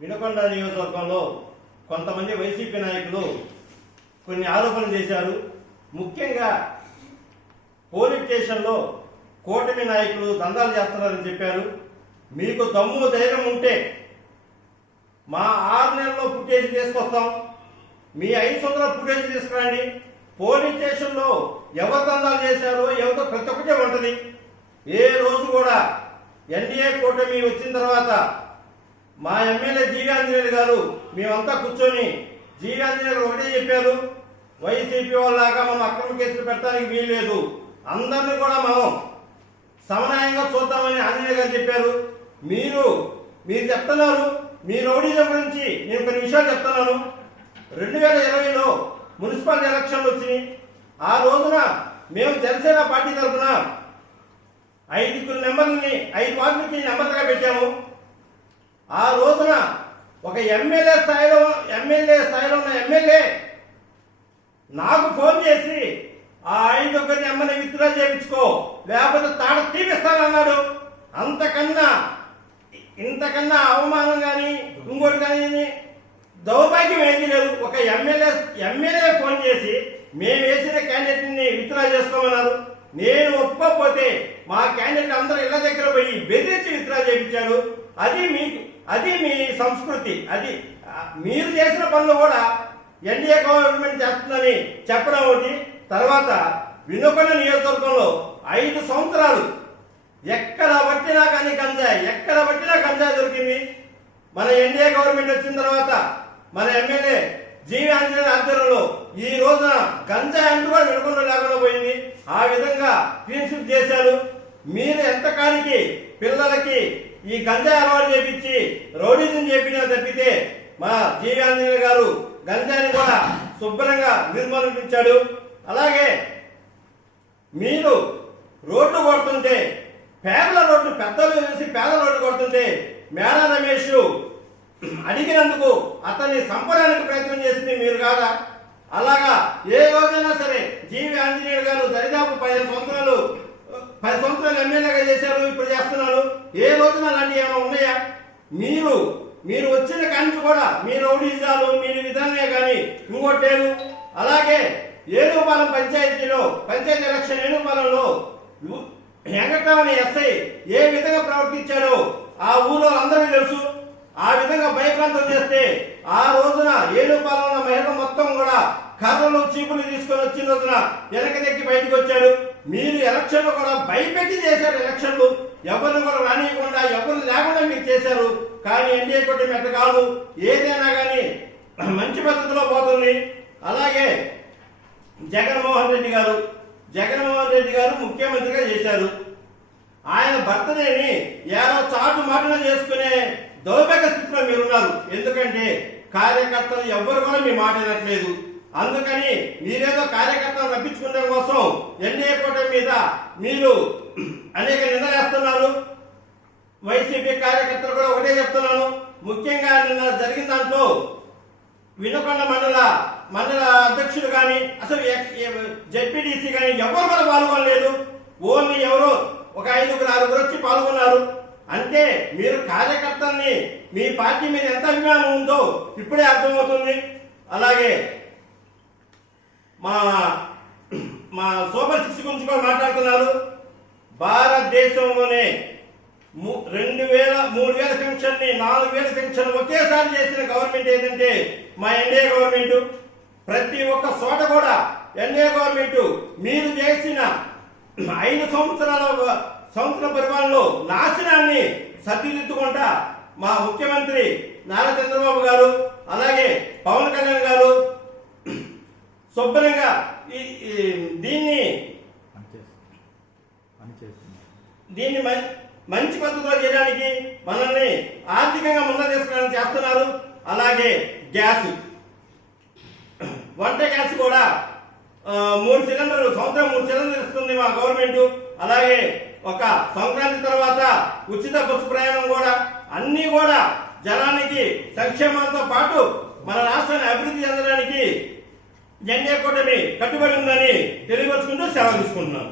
వినుకొండ నియోజకవర్గంలో కొంతమంది వైసీపీ నాయకులు కొన్ని ఆరోపణలు చేశారు. ముఖ్యంగా పోలీస్ స్టేషన్లో కూటమి నాయకులు దందాలు చేస్తున్నారని చెప్పారు. మీకు దమ్ము ధైర్యం ఉంటే మా 6 నెలల్లో ఫుటేజ్ తీసుకొస్తాం, మీ 5 సంవత్సరాల ఫుటేజ్ తీసుకురండి. పోలీస్ స్టేషన్లో ఎవరు దందాలు చేశారో ఎవరితో ప్రతి ఒక్కటే ఉంటుంది. ఏ రోజు కూడా ఎన్డీఏ కూటమి వచ్చిన తర్వాత మా ఎమ్మెల్యే జీవి ఆంజనేయులు గారు మేమంతా కూర్చొని జీవి ఆంజనేయులు గారు ఒకటే చెప్పారు, వైసీపీ వాళ్ళలాగా మనం అక్రమ కేసులు పెట్టడానికి వీల్లేదు, అందరినీ కూడా మనం సమన్వయంగా చూద్దామని ఆంజనేయ గారు చెప్పారు. మీరు చెప్తున్నారు మీ రౌడీజం గురించి. నేను కొన్ని విషయాలు చెప్తున్నాను. 2020లో మున్సిపల్ ఎలక్షన్లు వచ్చినాయి. ఆ రోజున మేము జనసేన పార్టీ తరఫున 5 నెంబర్లని 5 వార్డులకి నెంబర్లుగా పెట్టాము. ఆ రోజున ఒక ఎమ్మెల్యే స్థాయిలో ఉన్న ఎమ్మెల్యే నాకు ఫోన్ చేసి ఆ 5 నెంబర్ని విత్డ్రా చేయించుకో లేకపోతే తాడ తీపిస్తానన్నాడు. ఇంతకన్నా అవమానం కానీ ఇంకోటి కానీ దౌర్భాగ్యం ఏది లేదు. ఒక ఎమ్మెల్యే ఫోన్ చేసి మేము వేసిన క్యాండిడేట్ని విత్డ్రా చేసుకోమన్నారు. నేను ఒప్పుకోకపోతే మా క్యాండిడేట్ అందరూ ఇళ్ల దగ్గర పోయి బెదిరించి విత్డ్రా చేయించాడు. అది మీ సంస్కృతి. అది మీరు చేసిన పనులు కూడా ఎన్డీఏ గవర్నమెంట్ చేస్తుందని చెప్పడం ఒకటి. తర్వాత వినుకొండ నియోజకవర్గంలో 5 సంవత్సరాలు ఎక్కడ పట్టినా గంజాయి దొరికింది. మన ఎన్డీఏ గవర్నమెంట్ వచ్చిన తర్వాత మన ఎమ్మెల్యే జీవి ఆంజనేయుల ఆధ్వర్యంలో ఈ రోజున గంజాయి అంటూ కూడా వినుకొండ లేకుండా పోయింది. ఆ విధంగా క్లీన్ స్వీప్ చేశారు. మీరు ఎంతకానికి పిల్లలకి ఈ గంజాయి అలవాటు చేపించి రౌడీజం చేపినా తప్పితే మా జీవి ఆంజనేయులు గారు గంజాయిని కూడా శుభ్రంగా నిర్మూలించాడు. అలాగే మీరు రోడ్లు కొడుతుంటే పేదల రోడ్లు పెద్దలు వేసి పేదల రోడ్డు కొడుతుంటే మేళా రమేష్ అడిగినందుకు అతన్ని సంపడానికి ప్రయత్నం చేసింది మీరు కాదా? అలాగా ఏ రోజైనా సరే జీవి ఆంజనేయులు గారు దరిదాపు 10 సంవత్సరాలు ఎమ్మెల్యేగా చేశారు, ఇప్పుడు చేస్తున్నారు. ఏ రోజున అలాంటివి ఏమైనా ఉన్నాయా? మీరు వచ్చిన కాంచి కూడా మీ రౌడీజాలు మీరు విధానమే కానీ ఇంకోటి లేదు. అలాగే ఏనుగుపాలెం పంచాయతీ ఎలక్షన్ ఏనుగుపాలెంలో వెంకటరామని ఎస్ఐ ఏ విధంగా ప్రవర్తించాడో ఆ ఊళ్ళో అందరికీ తెలుసు. ఆ విధంగా భయప్రాంతం చేస్తే ఆ రోజున ఏనుగుపాలెం ఉన్న మహిళ మొత్తం కూడా కర్రలు చీపులు తీసుకొని వచ్చిన రోజున వెనకదెక్కి బయటకు వచ్చాడు. మీరు ఎలక్షన్లు కూడా భయపెట్టి చేశారు. ఎలక్షన్లు ఎవరిని కూడా రానియకుండా ఎవరు లేకుండా మీరు చేశారు. కానీ ఎన్డీఏ కూటమి మెట్ట కాదు, ఏదైనా కానీ మంచి పద్ధతిలో పోతుంది. అలాగే జగన్మోహన్ రెడ్డి గారు ముఖ్యమంత్రిగా చేశారు. ఆయన బర్త్డేని ఏదో చాటు మాటలు చేసుకునే దౌర్భాగ్య స్థితిలో మీరున్నారు. ఎందుకంటే కార్యకర్తలు ఎవ్వరు కూడా మీ మాట వినట్లేదు. అందుకని మీరేదో కార్యకర్తలు రప్పించుకోవడం కోసం ఎన్డీఏ కూటమి మీద మీరు అనేక నిందలేస్తున్నారు. వైసీపీ కార్యకర్తలు కూడా ఒకటే చెప్తున్నాను. ముఖ్యంగా నిన్న జరిగిన దాంట్లో వినుకొండ మండల అధ్యక్షుడు కానీ అసలు జెడ్పీటీసీ కానీ ఎవరు కూడా పాల్గొనలేదు. ఓన్లీ ఎవరో ఒక 5-6 వచ్చి పాల్గొన్నారు. అంటే మీరు కార్యకర్తల్ని మీ పార్టీ మీద ఎంత అభిమానం ఉందో ఇప్పుడే అర్థమవుతుంది. అలాగే మా సూపర్ 6 గురించి కూడా మాట్లాడుతున్నారు. భారతదేశంలోనే 3,000 పెన్షన్ ని 4,000 పెన్షన్ ఒకేసారి చేసిన గవర్నమెంట్ ఏదంటే మా ఎన్డీఏ గవర్నమెంట్. ప్రతి ఒక్క చోట కూడా ఎన్డీఏ గవర్నమెంట్ మీరు చేసిన 5 సంవత్సరాల పరిపాలనలో నాశనాన్ని సరిదిద్దుకుంటా మా ముఖ్యమంత్రి నారా చంద్రబాబు గారు అలాగే పవన్ కళ్యాణ్ గారు శుభ్రంగా దీన్ని మంచి పద్ధతిలో చేయడానికి మనల్ని ఆర్థికంగా ముందు తీసుకోవడానికి చేస్తున్నారు. అలాగే వంట గ్యాస్ కూడా 3 సిలిండర్లు సంవత్సరం 3 సిలిండర్లు ఇస్తుంది మా గవర్నమెంట్. అలాగే ఒక సంక్రాంతి తర్వాత ఉచిత బస్సు ప్రయాణం కూడా అన్ని కూడా జనానికి సంక్షేమంతో పాటు మన రాష్ట్రాన్ని అభివృద్ధి చెందడానికి ఎన్డీఏ కూటమి కట్టుబడి ఉందని తెలియపరుచుకుంటూ సెలవు తీసుకుంటున్నాను.